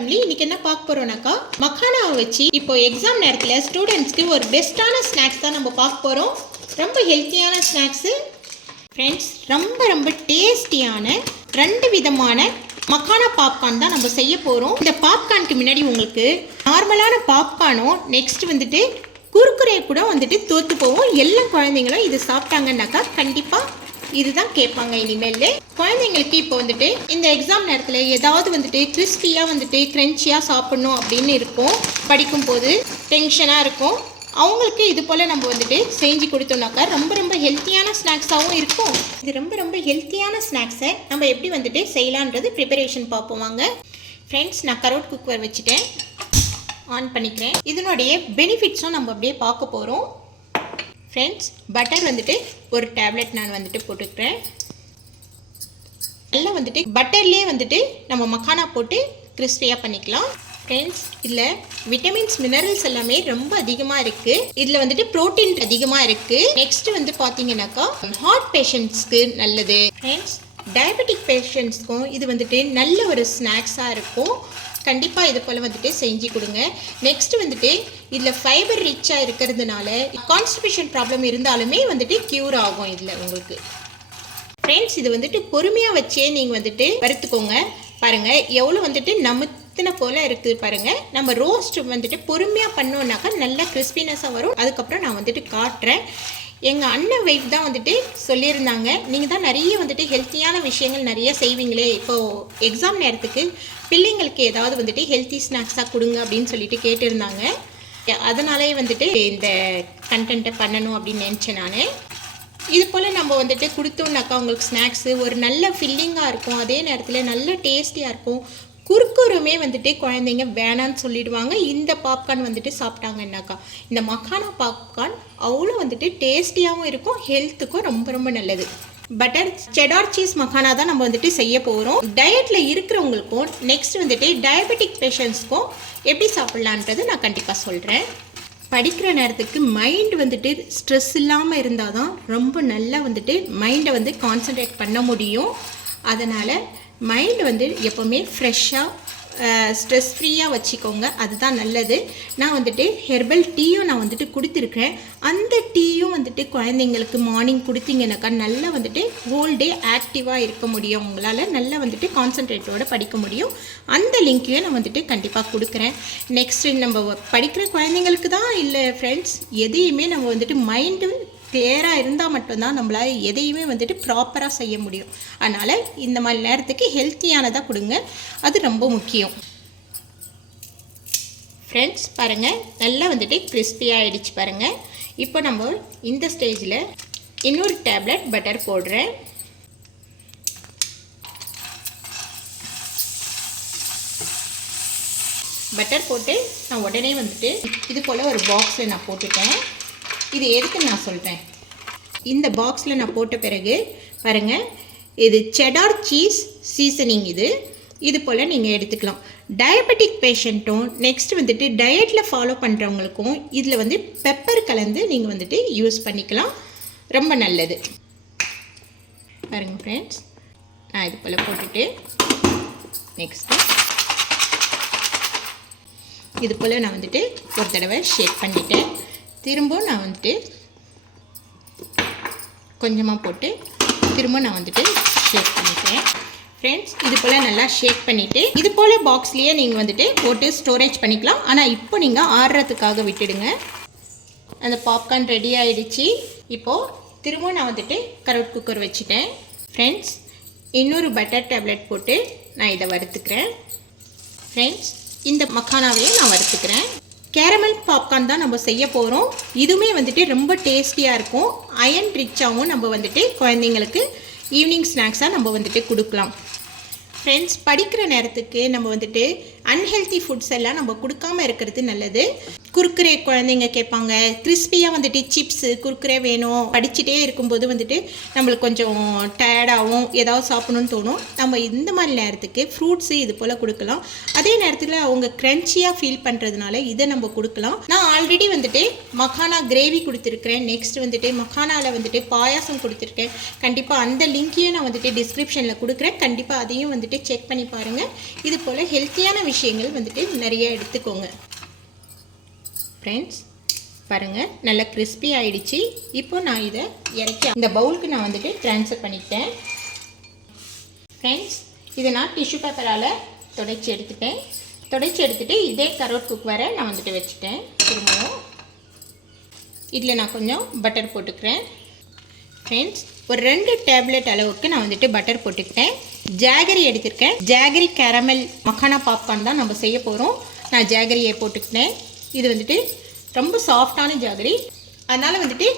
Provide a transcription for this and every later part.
Family. இன்னைக்கு என்ன பார்க்க போறோம்னாக்கா மக்கானாவை வச்சு இப்போ எக்ஸாம் நேரத்தில் ஸ்டூடெண்ட்ஸ்க்கு ஒரு பெஸ்ட்டான ஸ்நாக்ஸ் தான் நம்ம பார்க்க போகிறோம். ரொம்ப ஹெல்த்தியான ஸ்நாக்ஸு ஃப்ரெண்ட்ஸ். ரொம்ப டேஸ்டியான 2 விதமான மக்கானா பாப்கார்ன் தான் நம்ம செய்ய போகிறோம். இந்த பாப்கார்னுக்கு முன்னாடி உங்களுக்கு நார்மலான பாப்கார்னும் நெக்ஸ்ட் வந்துட்டு குர்குரே கூட வந்துட்டு தோற்று போவோம். எல்லா குழந்தைங்களும் இது சாப்பிட்டாங்கன்னாக்கா கண்டிப்பாக இதுதான் கேட்பாங்க இனிமேல். குழந்தைங்களுக்கு இப்போ வந்துட்டு இந்த எக்ஸாம் நேரத்தில் ஏதாவது வந்துட்டு கிறிஸ்பியாக வந்துட்டு க்ரன்ச்சியாக சாப்பிட்ணும் அப்படின்னு இருக்கும். படிக்கும்போது டென்ஷனாக இருக்கும். அவங்களுக்கு இது போல் நம்ம வந்துட்டு செஞ்சு கொடுத்தோம்னாக்கா ரொம்ப ஹெல்த்தியான ஸ்நாக்ஸாகவும் இருக்கும். இது ரொம்ப ஹெல்த்தியான ஸ்நாக்ஸை நம்ம எப்படி வந்துட்டு செய்யலான்றது ப்ரிப்பரேஷன் பார்ப்போம் வாங்க ஃப்ரெண்ட்ஸ். நான் கரோட் குக்கர் வச்சுட்டேன், ஆன் பண்ணிக்கிறேன். இதனுடைய பெனிஃபிட்ஸும் நம்ம அப்படியே பார்க்க போகிறோம் ஃப்ரெண்ட்ஸ். பட்டர் வந்துட்டு ஒரு டேப்லெட் நான் வந்துட்டு போட்டுக்கிறேன். நல்லா வந்துட்டு பட்டர்லேயே வந்துட்டு நம்ம மக்கானா போட்டு கிறிஸ்பியாக பண்ணிக்கலாம் ஃப்ரெண்ட்ஸ். இதில் விட்டமின்ஸ் மினரல்ஸ் எல்லாமே ரொம்ப அதிகமாக இருக்குது. இதில் வந்துட்டு ப்ரோட்டீன் அதிகமாக இருக்குது. நெக்ஸ்ட் வந்து பார்த்தீங்கன்னாக்கா ஹார்ட் பேஷண்ட்ஸ்க்கு நல்லது ஃப்ரெண்ட்ஸ். டயபெட்டிக் பேஷண்ட்ஸ்க்கும் இது வந்துட்டு நல்ல ஒரு ஸ்நாக்ஸாக இருக்கும். கண்டிப்பாக இது போல் வந்துட்டு செஞ்சு கொடுங்க. நெக்ஸ்ட் வந்துட்டு இதில் ஃபைபர் ரிச்சாக இருக்கிறதுனால கான்ஸ்டிபேஷன் ப்ராப்ளம் இருந்தாலுமே வந்துட்டு க்யூர் ஆகும் இதில் உங்களுக்கு ஃப்ரெண்ட்ஸ். இது வந்துட்டு பொறுமையாக வச்சே நீங்கள் வந்துட்டு வறுத்துக்கோங்க. பாருங்கள் எவ்வளோ வந்துட்டு நமுத்தின போல் இருக்குது பாருங்கள். நம்ம ரோஸ்ட் வந்துட்டு பொறுமையாக பண்ணோன்னாக்கா நல்லா கிறிஸ்பினஸாக வரும். அதுக்கப்புறம் நான் வந்துட்டு காட்டுறேன். எங்கள் அண்ணன் வைஃப் தான் வந்துட்டு சொல்லியிருந்தாங்க, நீங்கள் தான் நிறைய வந்துட்டு ஹெல்த்தியான விஷயங்கள் நிறைய செய்வீங்களே, இப்போது எக்ஸாம் நேரத்துக்கு பிள்ளைங்களுக்கு ஏதாவது வந்துட்டு ஹெல்த்தி ஸ்நாக்ஸாக கொடுங்க அப்படின்னு சொல்லிட்டு கேட்டிருந்தாங்க. அதனாலே வந்துட்டு இந்த கண்டென்ட்டை பண்ணணும் அப்படின்னு நினச்சேன் நான். இது போல் நம்ம வந்துட்டு கொடுத்தோம்னாக்கா உங்களுக்கு ஸ்நாக்ஸு ஒரு நல்ல ஃபில்லிங்காக இருக்கும். அதே நேரத்தில் நல்ல டேஸ்டியாக இருக்கும். குறுக்குறுமே வந்துட்டு குழந்தைங்க வேணான்னு சொல்லிடுவாங்க. இந்த பாப்கார்ன் வந்துட்டு சாப்பிட்டாங்கன்னாக்கா இந்த மக்கானா பாப்கார்ன் அவ்வளோ வந்துட்டு டேஸ்டியாகவும் இருக்கும், ஹெல்த்துக்கும் ரொம்ப நல்லது. பட்டர் செடார் சீஸ் மக்கானா தான் நம்ம வந்துட்டு செய்ய போகிறோம். டயட்டில் இருக்கிறவங்களுக்கும் நெக்ஸ்ட் வந்துட்டு டயபெட்டிக் பேஷண்ட்ஸ்க்கும் எப்படி சாப்பிட்லான்றது நான் கண்டிப்பாக சொல்கிறேன். படிக்கிற நேரத்துக்கு மைண்ட் வந்துட்டு ஸ்ட்ரெஸ் இல்லாமல் இருந்தால் தான் ரொம்ப நல்லா வந்துட்டு மைண்டை வந்து கான்சன்ட்ரேட் பண்ண முடியும். அதனால் மைண்ட் வந்து எப்போவுமே ஃப்ரெஷ்ஷாக ஸ்ட்ரெஸ் ஃப்ரீயாக வச்சுக்கோங்க, அதுதான் நல்லது. நான் வந்துட்டு ஹெர்பல் டீயும் நான் வந்துட்டு கொடுத்துருக்கேன். அந்த டீயும் வந்துட்டு குழந்தைங்களுக்கு மார்னிங் கொடுத்தீங்கன்னாக்கா நல்லா வந்துட்டு ஹோல் டே ஆக்டிவாக இருக்க முடியும். உங்களால் நல்லா வந்துட்டு கான்சன்ட்ரேட்டோடு படிக்க முடியும். அந்த லிங்க்கையும் நான் வந்துட்டு கண்டிப்பாக கொடுக்குறேன். நெக்ஸ்ட்டு நம்ம படிக்கிற குழந்தைங்களுக்கு தான் இல்லை ஃப்ரெண்ட்ஸ், எதையுமே நம்ம வந்துட்டு மைண்டு கிளியராக இருந்தால் மட்டும்தான் நம்மளால் எதையுமே வந்துட்டு ப்ராப்பராக செய்ய முடியும். அதனால் இந்த மாதிரி நேரத்துக்கு ஹெல்த்தியானதாக கொடுங்க, அது ரொம்ப முக்கியம் ஃப்ரெண்ட்ஸ். பாருங்கள் நல்லா வந்துட்டு கிறிஸ்பியாக ஆகிடுச்சு பாருங்கள். இப்போ நம்ம இந்த ஸ்டேஜில் இன்னொரு டேப்லெட் பட்டர் போடுறேன். பட்டர் போட்டு நான் உடனே வந்துட்டு இது போல் ஒரு பாக்ஸில் நான் போட்டுட்டேன். இது எதுக்கு நான் சொல்கிறேன், இந்த பாக்ஸில் நான் போட்ட பிறகு பாருங்கள், இது செடார் சீஸ் சீசனிங். இது போல் நீங்கள் எடுத்துக்கலாம். டயபெட்டிக் பேஷண்ட்டும் நெக்ஸ்ட் வந்துட்டு டயட்டில் ஃபாலோ பண்ணுறவங்களுக்கும் இதில் வந்து பெப்பர் கலந்து நீங்கள் வந்துட்டு யூஸ் பண்ணிக்கலாம், ரொம்ப நல்லது. பாருங்கள் ஃப்ரெண்ட்ஸ், நான் இது போல் போட்டுட்டு நெக்ஸ்ட்டு இது போல் நான் வந்துட்டு ஒரு தடவை ஷேக் பண்ணிட்டேன். திரும்ப நான் வந்துட்டு கொஞ்சமாக போட்டு திரும்ப நான் வந்துட்டு ஷேக் பண்ணிட்டேன் ஃப்ரெண்ட்ஸ். இது போல் நல்லா ஷேக் பண்ணிவிட்டு இது போல் பாக்ஸ்லேயே நீங்கள் வந்துட்டு போட்டு ஸ்டோரேஜ் பண்ணிக்கலாம். ஆனால் இப்போ நீங்கள் ஆறுறதுக்காக விட்டுடுங்க. அந்த பாப்கார்ன் ரெடி ஆகிடுச்சு. இப்போது திரும்ப நான் வந்துட்டு கரோட் குக்கர் வச்சுட்டேன் ஃப்ரெண்ட்ஸ். இன்னொரு பட்டர் டேப்லெட் போட்டு நான் இதை வறுத்துக்கிறேன் ஃப்ரெண்ட்ஸ். இந்த மக்கானாவையும் நான் வறுத்துக்கிறேன். கேரமல் பாப்கார்ன் தான் நம்ம செய்ய போகிறோம். இதுவுமே வந்துட்டு ரொம்ப டேஸ்டியாக இருக்கும். அயன் ரிச்சாகவும் நம்ம வந்துட்டு குழந்தைங்களுக்கு ஈவினிங் ஸ்நாக்ஸாக நம்ம வந்துட்டு கொடுக்கலாம் ஃப்ரெண்ட்ஸ். படிக்கிற நேரத்துக்கு நம்ம வந்துட்டு அன்ஹெல்த்தி ஃபுட்ஸ் எல்லாம் நம்ம கொடுக்காமல் இருக்கிறது நல்லது. குர்குரே குழந்தைங்க கேட்பாங்க, கிறிஸ்பியாக வந்துட்டு சிப்ஸு குர்குரே வேணும். படிச்சுட்டே இருக்கும்போது வந்துட்டு நம்மளுக்கு கொஞ்சம் டயர்டாகவும் ஏதாவது சாப்பிடணும்னு தோணும். நம்ம இந்த மாதிரி நேரத்துக்கு ஃப்ரூட்ஸு இது போல் கொடுக்கலாம். அதே நேரத்தில் அவங்க க்ரன்ச்சியாக ஃபீல் பண்ணுறதுனால இதை நம்ம கொடுக்கலாம். நான் ஆல்ரெடி வந்துட்டு மக்கானா கிரேவி கொடுத்துருக்குறேன். நெக்ஸ்ட் வந்துட்டு மக்கானாவில் வந்துட்டு பாயாசம் கொடுத்துருக்கேன். கண்டிப்பாக அந்த லிங்க்கையும் நான் வந்துட்டு டிஸ்கிரிப்ஷனில் கொடுக்குறேன். கண்டிப்பாக அதையும் வந்துட்டு செக் பண்ணி பாருங்கள். இது போல் ஹெல்த்தியான விஷயம் விஷயங்கள் வந்துட்டு நிறைய எடுத்துக்கோங்க. ஃப்ரெண்ட்ஸ் பாருங்கள், நல்லா கிறிஸ்பி ஆகிடுச்சு. இப்போ நான் இதை இறக்கி இந்த பவுலுக்கு நான் வந்துட்டு ட்ரான்ஸ்ஃபர் பண்ணிக்கிட்டேன். ஃப்ரெண்ட்ஸ் இதை நான் டிஷ்யூ பேப்பரால் துடைச்சி எடுத்துகிட்டு இதே கரோட் குக்கரை நான் வந்துட்டு வச்சுட்டேன். திரும்பவும் இதில் நான் கொஞ்சம் பட்டர் போட்டுக்கிறேன். ஃப்ரெண்ட்ஸ் ஒரு 2 டேப்லெட் அளவுக்கு நான் வந்துட்டு பட்டர் போட்டுக்கிட்டேன். ஜாகரி எடுத்திருக்கேன். ஜாகரி கேரமல் மக்கானா பாப்கார்ன் தான் நம்ம செய்ய போகிறோம். நான் ஜாகரியை போட்டுக்கிட்டேன். இது வந்துட்டு ரொம்ப சாஃப்டான ஜாகரி, அதனால் வந்துட்டு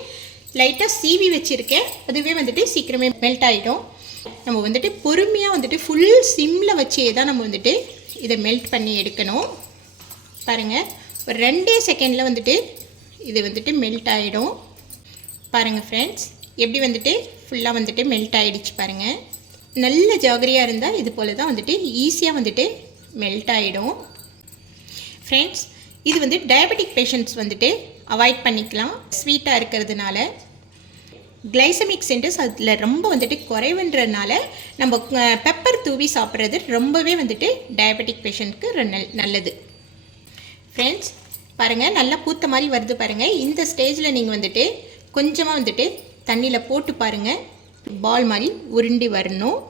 லைட்டாக சீவி வச்சுருக்கேன். அதுவே வந்துட்டு சீக்கிரமே மெல்ட் ஆகிடும். நம்ம வந்துட்டு பொறுமையாக வந்துட்டு ஃபுல் சிம்மில் வச்சே தான் நம்ம வந்துட்டு இதை மெல்ட் பண்ணி எடுக்கணும். பாருங்கள், ஒரு 2 செகண்டில் வந்துட்டு இது வந்துட்டு மெல்ட் ஆகிடும். பாருங்கள் ஃப்ரெண்ட்ஸ், எப்படி வந்துட்டு ஃபுல்லாக வந்துட்டு மெல்ட் ஆகிடுச்சு பாருங்கள். நல்ல ஜாகரியாக இருந்தால் இது போல் தான் வந்துட்டு ஈஸியாக வந்துட்டு மெல்ட் ஆகிடும். ஃப்ரெண்ட்ஸ் இது வந்து டயபெட்டிக் பேஷண்ட்ஸ் வந்துட்டு அவாய்ட் பண்ணிக்கலாம். ஸ்வீட்டாக இருக்கிறதுனால கிளைசமிக் சென்டர்ஸ் அதில் ரொம்ப வந்துட்டு குறைவுன்றதுனால நம்ம பெப்பர் தூவி சாப்பிட்றது ரொம்பவே வந்துட்டு டயபெட்டிக் பேஷண்ட்க்கு நல்லது. ஃப்ரெண்ட்ஸ் பாருங்கள், நல்லா பூத்த மாதிரி வருது பாருங்கள். இந்த ஸ்டேஜில் நீங்கள் வந்துட்டு கொஞ்சமாக வந்துட்டு தண்ணியில் போட்டு பாருங்கள், பால் மாதிரி உருண்டி வரணும்.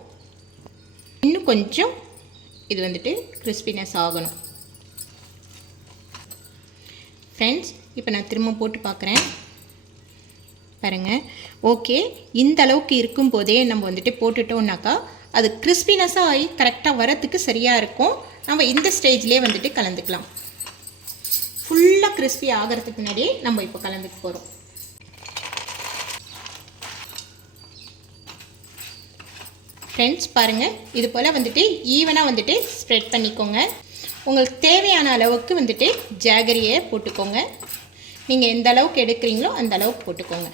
இன்னும் கொஞ்சம் இது வந்துட்டு கிறிஸ்பினஸ் ஆகணும். ஃப்ரெண்ட்ஸ் இப்போ நான் திரும்ப போட்டு பார்க்குறேன் பாருங்கள். ஓகே, இந்த அளவுக்கு இருக்கும்போதே நம்ம வந்துட்டு போட்டுட்டோம்னாக்கா அது கிறிஸ்பினஸாக ஆகி கரெக்டாக வரத்துக்கு சரியாக இருக்கும். நம்ம இந்த ஸ்டேஜ்லேயே வந்துட்டு கலந்துக்கலாம். ஃபுல்லாக கிறிஸ்பி ஆகிறதுக்கு முன்னாடியே நம்ம இப்போ கலந்துக்க போகிறோம். ஃப்ரெண்ட்ஸ் பாருங்கள், இது போல் வந்துட்டு ஈவனாக வந்துட்டு ஸ்ப்ரெட் பண்ணிக்கோங்க. உங்களுக்கு தேவையான அளவுக்கு வந்துட்டு ஜாகரியை போட்டுக்கோங்க. நீங்கள் எந்த அளவுக்கு எடுக்கிறீங்களோ அந்த அளவுக்கு போட்டுக்கோங்க.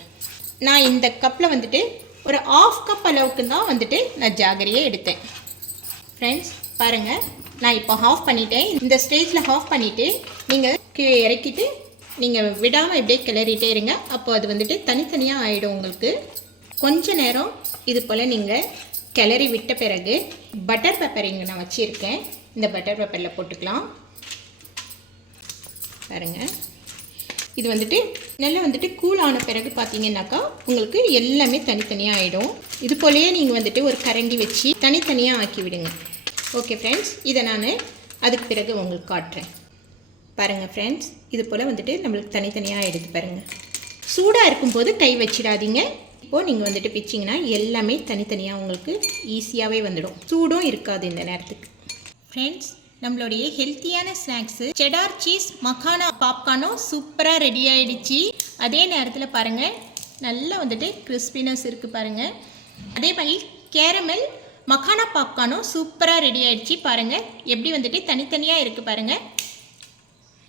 நான் இந்த கப்பில் வந்துட்டு ஒரு 1/2 கப் அளவுக்கு தான் வந்துட்டு நான் ஜாகரியை எடுத்தேன். ஃப்ரெண்ட்ஸ் பாருங்கள், நான் இப்போ ஆஃப் பண்ணிட்டேன். இந்த ஸ்டேஜில் ஆஃப் பண்ணிவிட்டு நீங்கள் கீழே இறக்கிட்டு நீங்கள் விடாமல் இப்படியே கிளறிட்டே இருங்க. அப்போ அது வந்துட்டு தனித்தனியாக ஆகிடும். உங்களுக்கு கொஞ்ச நேரம் இது போல் நீங்கள் கிளறி விட்ட பிறகு பட்டர் பெப்பர் இங்கே நான் வச்சுருக்கேன். இந்த பட்டர் பேப்பரில் போட்டுக்கலாம். பாருங்கள், இது வந்துட்டு நல்லா வந்துட்டு கூல் ஆன பிறகு பார்த்தீங்கன்னாக்கா உங்களுக்கு எல்லாமே தனித்தனியாக ஆகிடும். இது போலயே நீங்கள் வந்துட்டு ஒரு கரண்டி வச்சு தனித்தனியாக ஆக்கி விடுங்க. ஓகே ஃப்ரெண்ட்ஸ், இதை நான் அதுக்கு பிறகு உங்களுக்கு காட்டுறேன். பாருங்கள் ஃப்ரெண்ட்ஸ், இது போல் வந்துட்டு நம்மளுக்கு தனித்தனியாக எடுத்து பாருங்கள். சூடாக இருக்கும்போது கை வச்சிடாதீங்க. இப்போது நீங்கள் வந்துட்டு பிச்சிங்கன்னா எல்லாமே தனித்தனியாக உங்களுக்கு ஈஸியாகவே வந்துடும். சூடும் இருக்காது இந்த நேரத்துக்கு. ஃப்ரெண்ட்ஸ் நம்மளுடைய ஹெல்த்தியான ஸ்நாக்ஸு செடார் சீஸ் மக்கானா பாப்கார்னும் சூப்பராக ரெடி ஆகிடுச்சு. அதே நேரத்தில் பாருங்கள், நல்லா வந்துட்டு கிறிஸ்பினஸ் இருக்குது பாருங்கள். அதே மாதிரி கேரமல் மக்கானா பாப்கார்னும் சூப்பராக ரெடி ஆகிடுச்சு. பாருங்கள் எப்படி வந்துட்டு தனித்தனியாக இருக்குது பாருங்கள்.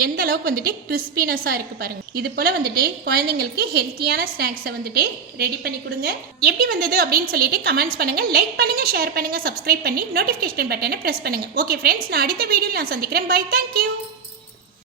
எந்த அளவுக்கு வந்துட்டு கிறிஸ்பினஸாக இருக்குது பாருங்கள். இது போல் வந்துட்டு குழந்தைங்களுக்கு ஹெல்த்தியான ஸ்நாக்ஸை வந்துட்டு ரெடி பண்ணி கொடுங்க. எப்படி வந்தது அப்படின்னு சொல்லிட்டு கமெண்ட்ஸ் பண்ணுங்கள், லைக் பண்ணுங்கள், ஷேர் பண்ணுங்கள், சப்ஸ்கிரைப் பண்ணி நோட்டிஃபிகேஷன் பட்டனை ப்ரெஸ் பண்ணுங்கள். ஓகே ஃப்ரெண்ட்ஸ், நான் அடுத்த வீடியோவில் நான் சந்திக்கிறேன். Bye, thank you.